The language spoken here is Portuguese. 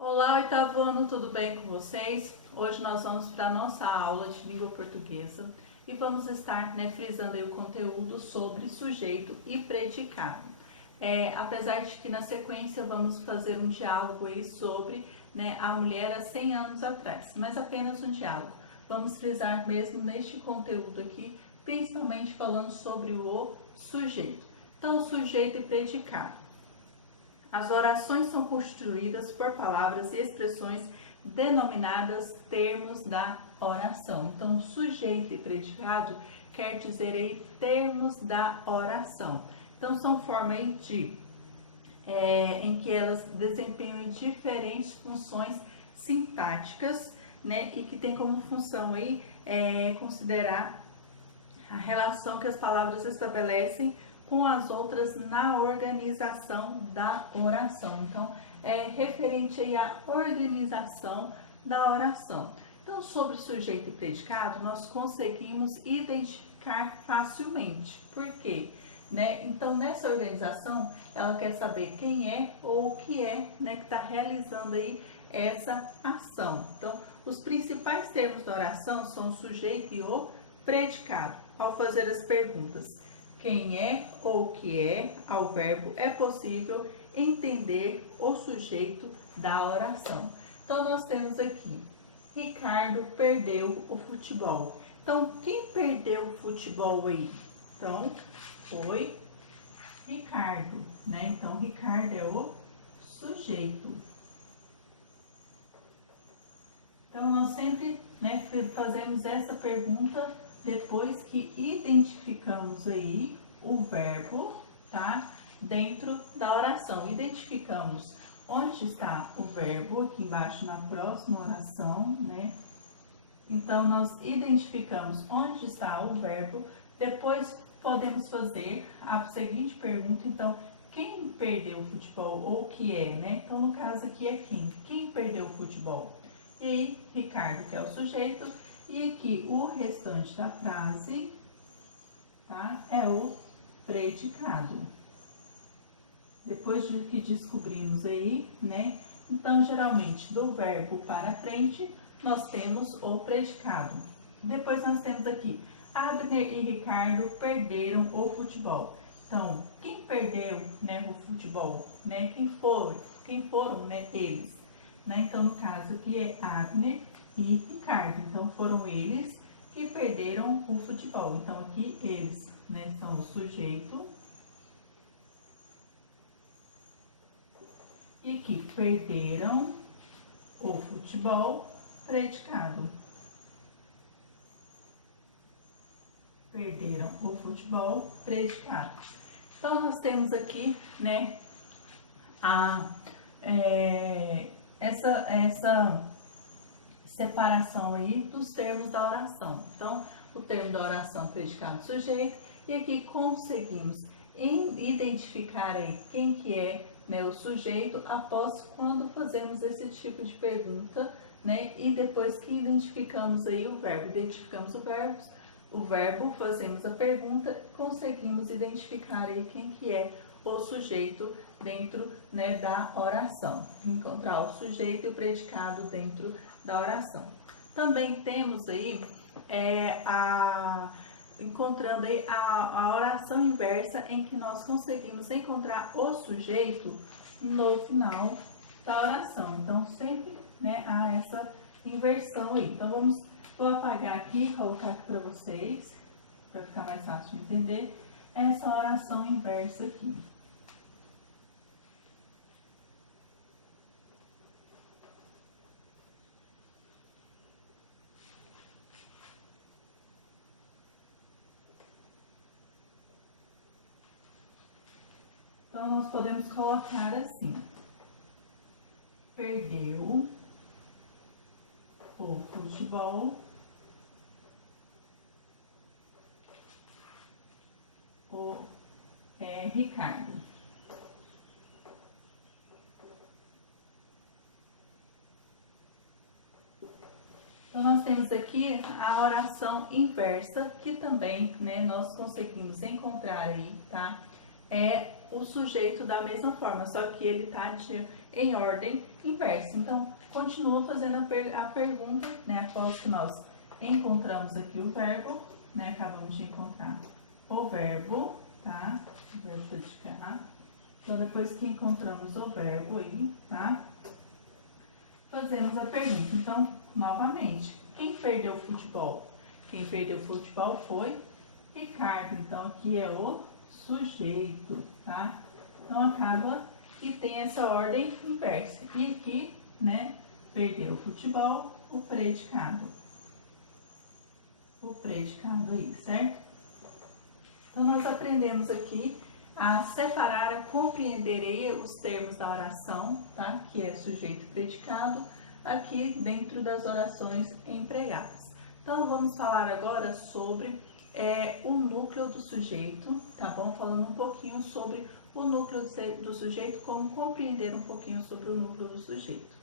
Olá, oitavo ano, tudo bem com vocês? Hoje nós vamos para a nossa aula de língua portuguesa e vamos estar frisando aí o conteúdo sobre sujeito e predicado. Apesar de que na sequência vamos fazer um diálogo aí sobre a mulher há 100 anos atrás, mas apenas um diálogo. Vamos frisar mesmo neste conteúdo aqui, principalmente falando sobre o sujeito. Então, sujeito e predicado. As orações são constituídas por palavras e expressões denominadas termos da oração. Então, sujeito e predicado quer dizer aí termos da oração. Então, são formas em que elas desempenham diferentes funções sintáticas, e que tem como função aí considerar a relação que as palavras estabelecem com as outras na organização da oração. Então, é referente aí à organização da oração. Então, sobre sujeito e predicado, nós conseguimos identificar facilmente. Por quê? Então, nessa organização, ela quer saber quem é ou o que é que está realizando aí essa ação. Então, os principais termos da oração são o sujeito e o predicado. Ao fazer as perguntas quem é ou o que é ao verbo, é possível entender o sujeito da oração. Então, nós temos aqui, Ricardo perdeu o futebol. Então, quem perdeu o futebol aí? Então, foi Ricardo, Então, Ricardo é o sujeito. Então, nós sempre fazemos essa pergunta depois que identificamos aí o verbo, tá? Dentro da oração. Identificamos onde está o verbo, aqui embaixo na próxima oração, Então, nós identificamos onde está o verbo, depois podemos fazer a seguinte pergunta, então, quem perdeu o futebol ou o que é, Então, no caso aqui é quem? Quem perdeu o futebol? E aí, Ricardo, que é o sujeito, e aqui o restante da frase, tá? É o predicado. Depois de que descobrimos aí, Então, geralmente, do verbo para frente, nós temos o predicado. Depois nós temos aqui, Abner e Ricardo perderam o futebol. Então, quem perdeu, o futebol, Quem foram, eles? Então, no caso aqui é Abner e Ricardo. Então, foram eles que perderam o futebol. Então, aqui eles, são o sujeito. E aqui, perderam o futebol, predicado. Perderam o futebol, predicado. Então, nós temos aqui, essa separação aí dos termos da oração. Então, o termo da oração predicado sujeito, e aqui conseguimos identificar aí quem que é o sujeito após quando fazemos esse tipo de pergunta, e depois que identificamos aí o verbo, identificamos o verbo, fazemos a pergunta, conseguimos identificar aí quem que é o sujeito dentro da oração, encontrar o sujeito e o predicado dentro da oração. Também temos aí encontrando aí a oração inversa, em que nós conseguimos encontrar o sujeito no final da oração. Então, sempre há essa inversão aí. Então, vou apagar aqui e colocar aqui para vocês, para ficar mais fácil de entender, essa oração inversa aqui. Então, nós podemos colocar assim, perdeu o futebol, Ricardo. Então, nós temos aqui a oração inversa, que também nós conseguimos encontrar aí, tá? é o sujeito da mesma forma, só que ele está em ordem inversa. Então, continua fazendo a pergunta, né? Após que nós encontramos aqui o verbo, né? Acabamos de encontrar o verbo, tá? O verbo predicar. Então, depois que encontramos o verbo aí, tá? Fazemos a pergunta. Então, novamente, quem perdeu o futebol? Quem perdeu o futebol foi Ricardo. Então, aqui é o sujeito, tá? Então, acaba e tem essa ordem inversa. E aqui, né, perdeu o futebol, o predicado. O predicado aí, certo? Então, nós aprendemos aqui a separar, a compreender aí os termos da oração, tá? Que é sujeito e predicado, aqui dentro das orações empregadas. Então, vamos falar agora sobre o núcleo do sujeito, tá bom? Falando um pouquinho sobre o núcleo do sujeito, como compreender um pouquinho sobre o núcleo do sujeito.